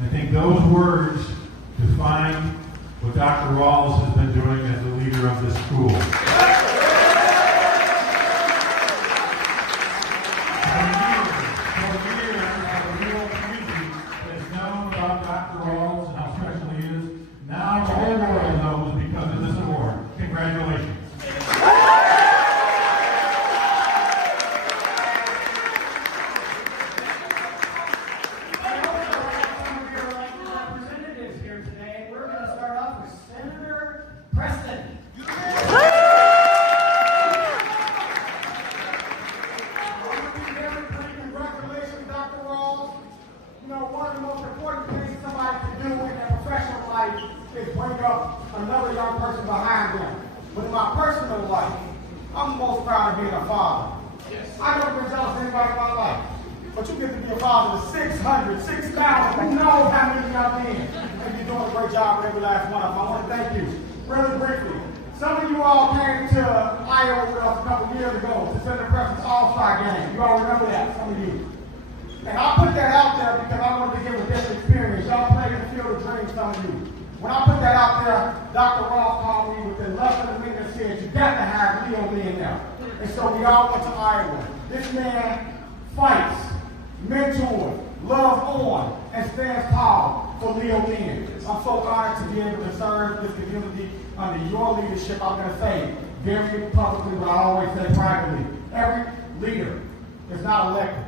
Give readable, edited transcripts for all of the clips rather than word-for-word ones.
I think those words define what Dr. Rawls has been doing as the leader of this school. For years, our real community has known about Dr. Rawls and how special he is. Now the whole world knows because of this award. Congratulations. Another young person behind them. But in my personal life, I'm most proud of being a father. I've never been jealous of anybody in my life. But you get to be a father to 600, 6,000, who knows how many y'all been. And you're doing a great job with every last one of them. I want to thank you. Really briefly, some of you all came to Iowa with us a couple years ago to Senator Preston's All-Star game. You all remember that, some of you. And I put that out there because I wanted to give a different experience. Y'all played in the field of dreams, some of you. When I put that out there, Dr. Rawls called me with the left of the wing and said, you got to have Leo in there. And so we all went to Iowa. This man fights, mentors, loves on, and stands tall for Leo Lynn. I'm so honored to be able to serve this community under your leadership. I'm going to say very publicly what I always say privately. Every leader is not elected,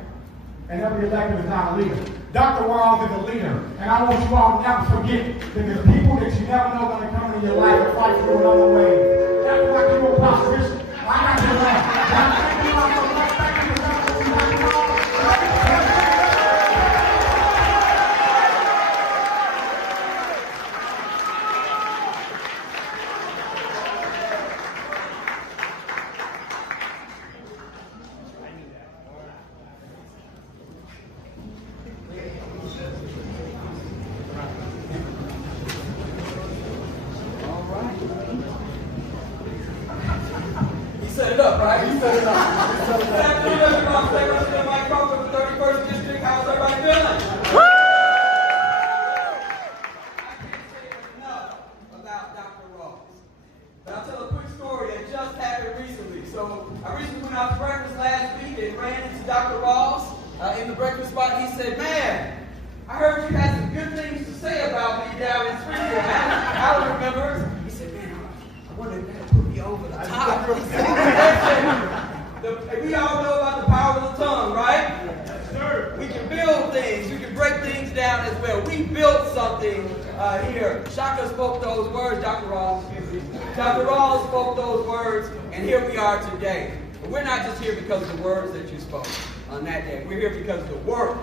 and every elected is not a leader. Dr. Rawls is a leader, and I want you all to never forget that there's people that you never know going to come into your life and fight for you in other ways. That's why you will proposition. I got to laugh. Thank you all so much. Thank you for coming to Dr. Rawls. Set it up, right? You set it up. Good afternoon, everyone. Secretary Mike Crawford of the 31st District. How's everybody feeling? Woo! I can't say enough about Dr. Rawls. But I'll tell a quick story that just happened recently. So I recently went out to breakfast last week and ran into Dr. Rawls in the breakfast spot. He said, man, I heard you had some good things to say about me down in Springfield. I don't remember. He said, man, I wonder if that put me over the top. We all know about the power of the tongue, right? Yes, sir. We can build things. We can break things down as well. We built something here. Shaka spoke those words, Dr. Rawls. Dr. Rawls spoke those words, and here we are today. But we're not just here because of the words that you spoke on that day. We're here because of the work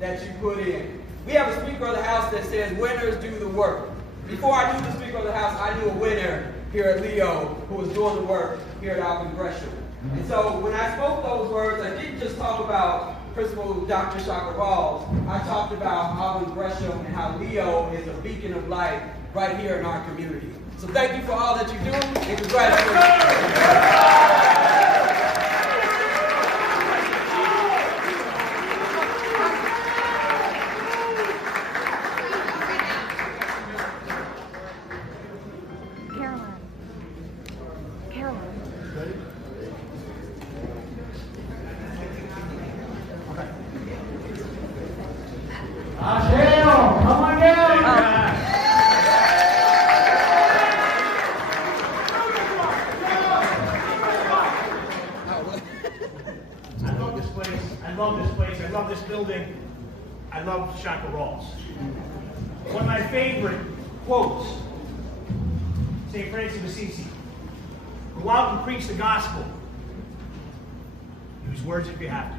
that you put in. We have a Speaker of the House that says, winners do the work. Before I knew the Speaker of the House, I knew a winner here at Leo who was doing the work here at Alvin Gresham. And so when I spoke those words, I didn't just talk about Principal Dr. Shaka Rawls, I talked about Auburn Gresham and how Leo is a beacon of light right here in our community. So thank you for all that you do, and congratulations. I love this building. I love Shaka Rawls. One of my favorite quotes, St. Francis of Assisi, go out and preach the gospel. Use words if you have to.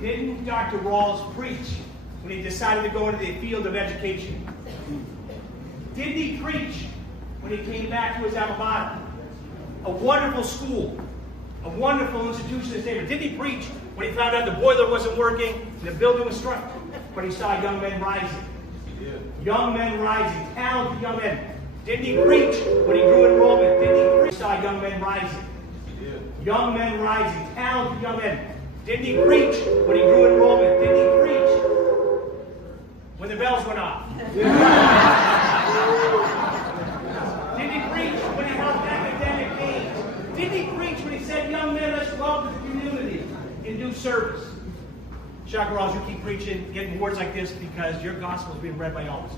Didn't Dr. Rawls preach when he decided to go into the field of education? Didn't he preach when he came back to his alma mater? A wonderful school, a wonderful institution in his neighborhood. Didn't he preach when he found out the boiler wasn't working and the building was struck? But he saw young men rising. Young men rising, talented young men. Didn't he preach when he grew enrollment? Didn't he preach? He saw young men rising. Young men rising, talented young men. Didn't he preach when he grew enrollment? Didn't he preach when the bells went off? Didn't he preach when he helped academic gains? Didn't he preach when he said, young men, let's go out to the community and do service? Shaka Rawls, you keep preaching, getting awards like this because your gospel is being read by all of us.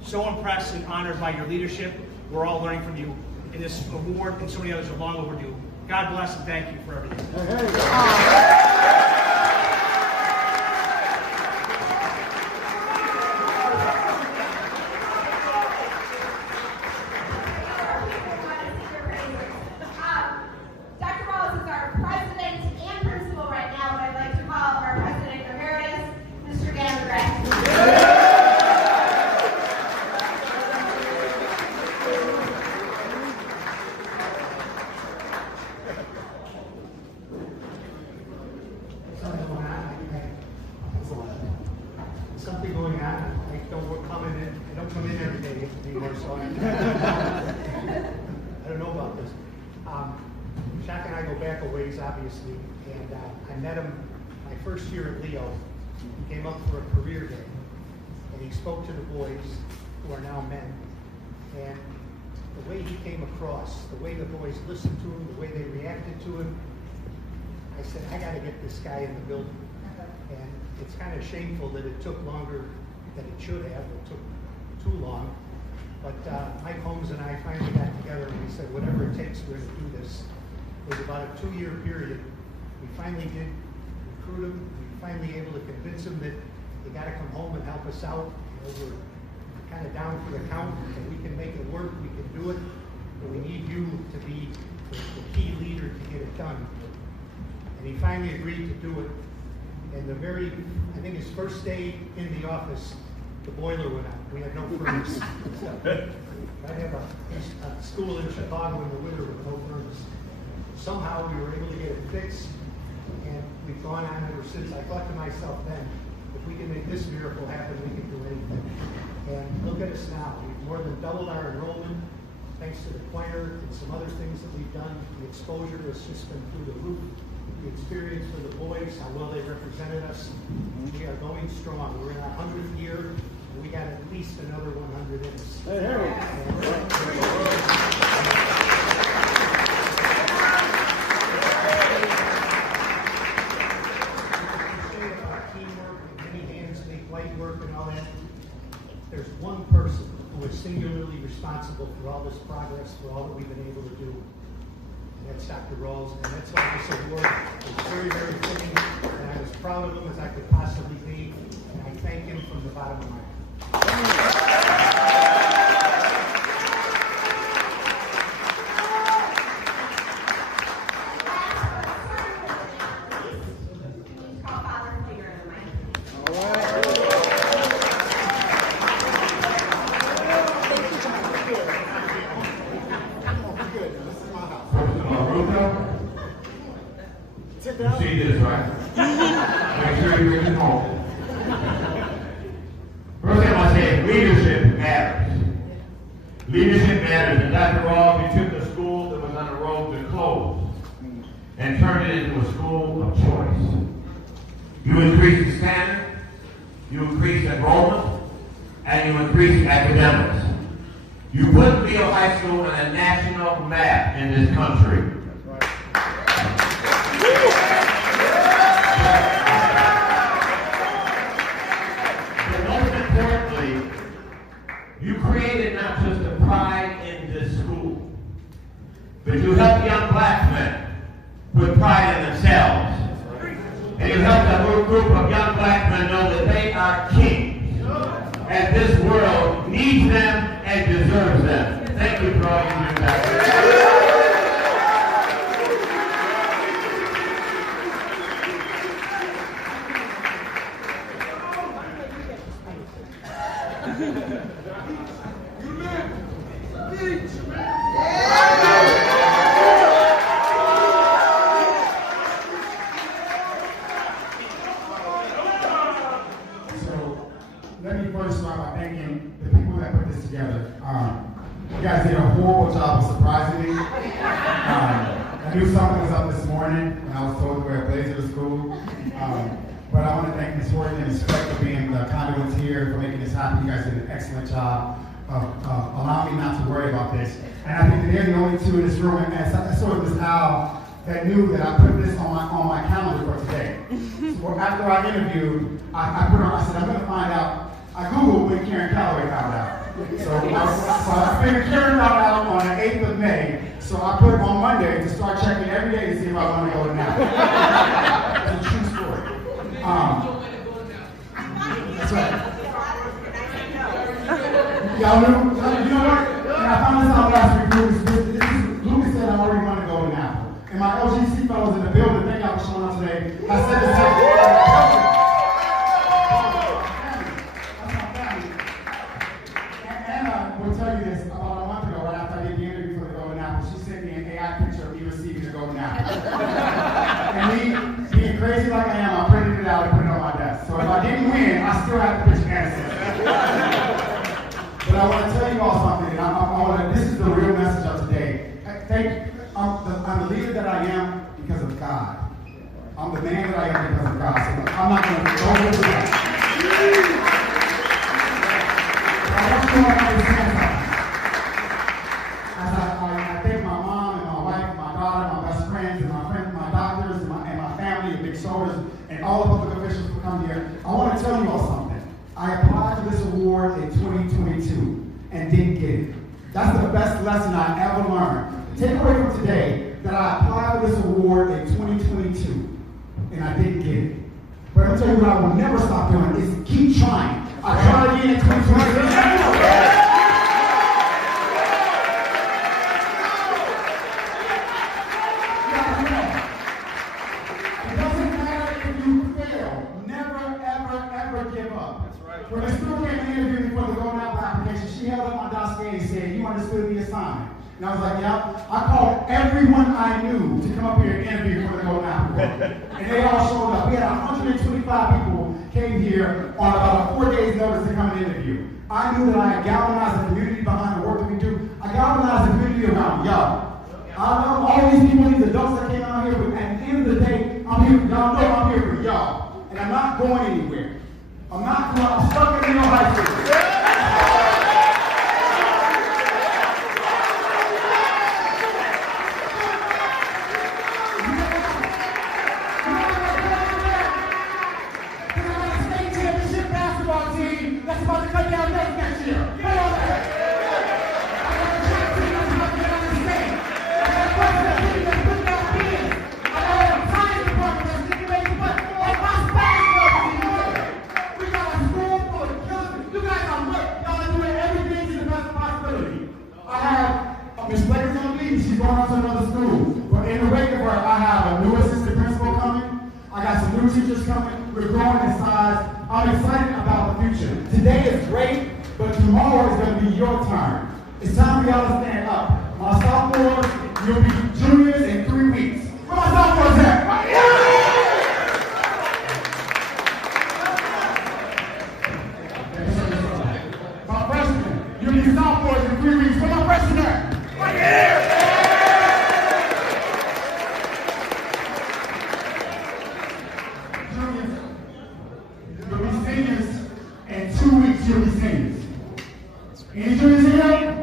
So impressed and honored by your leadership. We're all learning from you. And this award and so many others are long overdue. God bless and thank you for everything. Dr. Rawls is our president and principal right now, but I'd like to call our president emeritus, Mr. Gander. Something going on. I don't come in every day anymore, so I don't know about this. Shaka and I go back a ways, obviously, and I met him my first year at Leo. He came up for a career day, and he spoke to the boys, who are now men, and the way he came across, the way the boys listened to him, the way they reacted to him, I said, I got to get this guy in the building. And it's kind of shameful that it took longer than it should have. It took too long. But Mike Holmes and I finally got together and we said, whatever it takes, we're going to do this. It was about a 2-year period. We finally did recruit him. We were finally able to convince him that they got to come home and help us out. We're kind of down for the count, and we can make it work. We can do it. But we need you to be the key leader to get it done. And he finally agreed to do it. And I think his first day in the office, the boiler went out. We had no furnace. I have a school in Chicago in the winter with no furnace. Somehow we were able to get it fixed, and we've gone on ever since. I thought to myself then, if we can make this miracle happen, we can do anything. And look at us now. We've more than doubled our enrollment, thanks to the choir and some other things that we've done. The exposure has just been through the roof. The experience for the boys, how well they represented us. We are going strong. We're in our 100th year, and we got at least another 100 in us. Teamwork, many hands make light work and all that. There's one person who is singularly responsible for all this progress, for all that we've been able to do. And that's Dr. Rawls, and that's why this award is very, very fitting, and I'm as proud of him as I could possibly be, and I thank him from the bottom of my heart. You see this, right? Leadership matters, and Dr. Rawls, you took a school that was on the road to close and turned it into a school of choice. You increased the standard, you increased enrollment, and you increased academics. You put Leo High School on a national map in this country. But most importantly, you created not just a pride in this school, but you helped young black men put pride in themselves. And you helped a little group of young black men know that they are kings, and this world needs them and deserves them. Thank you for all you do, Dr. Let me first start by thanking the people that put this together. You guys did a horrible job of surprising me. I knew something was up this morning when I was told to wear a blazer to school. But I want to thank Ms. Horton and Ms. Fleck for being the conduits here, for making this happen. You guys did an excellent job of allowing me not to worry about this. And I think that they're the only two in this room, and sort of Ms. Al, that knew that I put this on my calendar for today. So after I interviewed, I said, I'm going to find out. I Googled when Karen Calloway found out. So I figured Karen found out on the 8th of May. So I put it on Monday to start checking every day to see if I want to go to Napa. That's a true story. That's right. Y'all knew? You know what? And I found this out last week. Lucas said I already want to go to Napa. And my LGC fellows in the building, thank y'all for showing up today. I said this to will tell you this, about a month ago, right after I did the interview for the Golden Apple, she sent me an AI picture of me receiving the Golden Apple. And me, being crazy like I am, I printed it out and put it on my desk. So if I didn't win, I still have the picture Anderson. But I want to tell you all something, and this is the real message of today. I'm the leader that I am because of God. I'm the man that I am because of God. So I'm not going to go over that. I want you to understand something. As I thank my mom and my wife, my daughter, my best friends, and my doctors, and my family, and Big Shoulders, and all the public officials for coming here, I want to tell you all something. I applied for this award in 2022 and didn't get it. That's the best lesson I ever learned. Take away from today that I applied for this award in 2022 and I didn't get it. But I'll tell you what I will never stop doing is keep trying. I tried again in 2023. When the student came to interview me for the Golden Apple application, she held up my dossier and said, "You understood the assignment." And I was like, "Yeah." I called everyone I knew to come up here and interview for the Golden Apple. And they all showed up. We had 125 people came here on about a 4 days notice to come and interview. I knew that I had galvanized the community behind the work that we do. I galvanized the community around y'all. I love all these people, these adults that came out here, but at the end of the day, I'm here. Y'all know I'm here for y'all. And I'm not going anywhere. I'm stuck in Leo High School. State championship basketball team that's about to cut down next year. Come on there. I got a track team that's about to get on the stage. I got a president team that's putting down pins. I got a science department that's getting ready to put like my basketball team. We got a school full of killers. You guys are what? Y'all are doing everything to the best possibility. I have Miss Blaker's on leave. She's going on to another school. But in the wake of her, I have a new assistant principal coming. I got some new teachers coming. We're growing in size. I'm excited about the future. Today is great, but tomorrow is going to be your turn. It's time for y'all to stand up. My sophomores, you'll be juniors in 3 weeks. Where my sophomores at? My freshmen, You're going to be sophomores in 3 weeks. Where my freshmen at? Right here! Juniors, you'll be seniors. In 2 weeks, you'll be seniors. Any juniors here?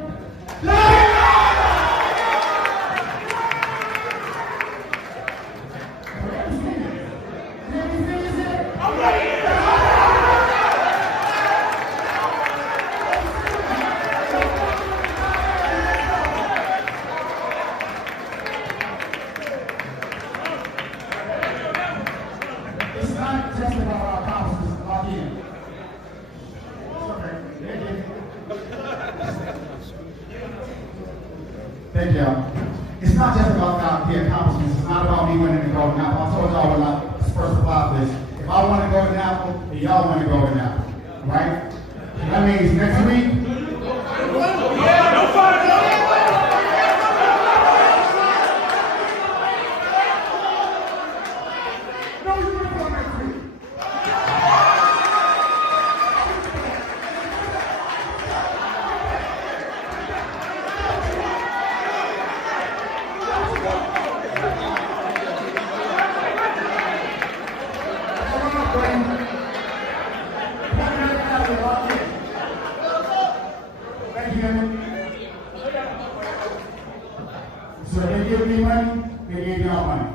It's not just about our accomplishments. Lock in. Thank y'all. It's not just about the accomplishments. It's not about me winning the golden apple. I told y'all when I first applied for this. If I want to go to apple, then y'all want to go to apple. Right? That means next week. So they give me money, they give y'all money.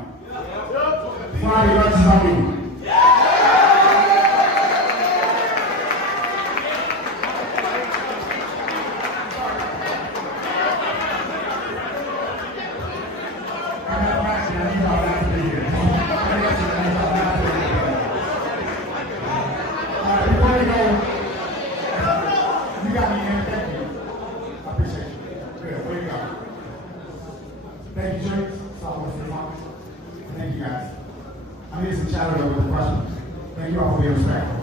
Friday lunch is on me. Thank you, Church. Thank you, guys. I need some chatter over the questions. Thank you all for being respectful.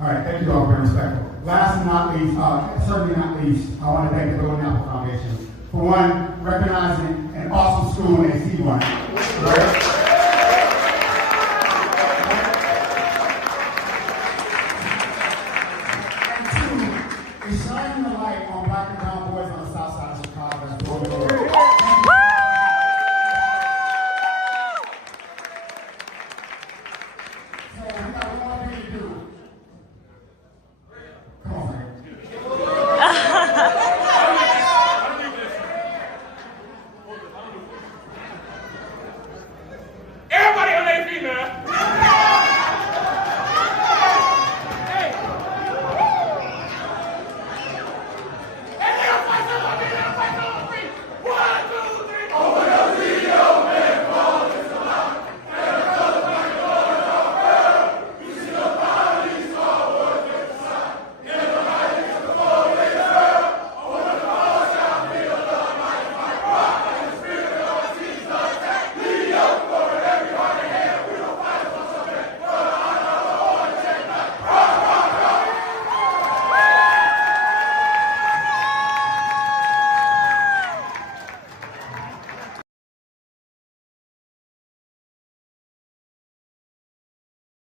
All right, thank you all for being respectful. Last and not least, certainly not least, I want to thank the Golden Apple Foundation for one, recognizing an awesome school in AC1. Right? Shining the light on black and brown boys on the south side of Chicago. That's what we're doing. So we got one more thing to do. Come on, man. Everybody on their feet, man.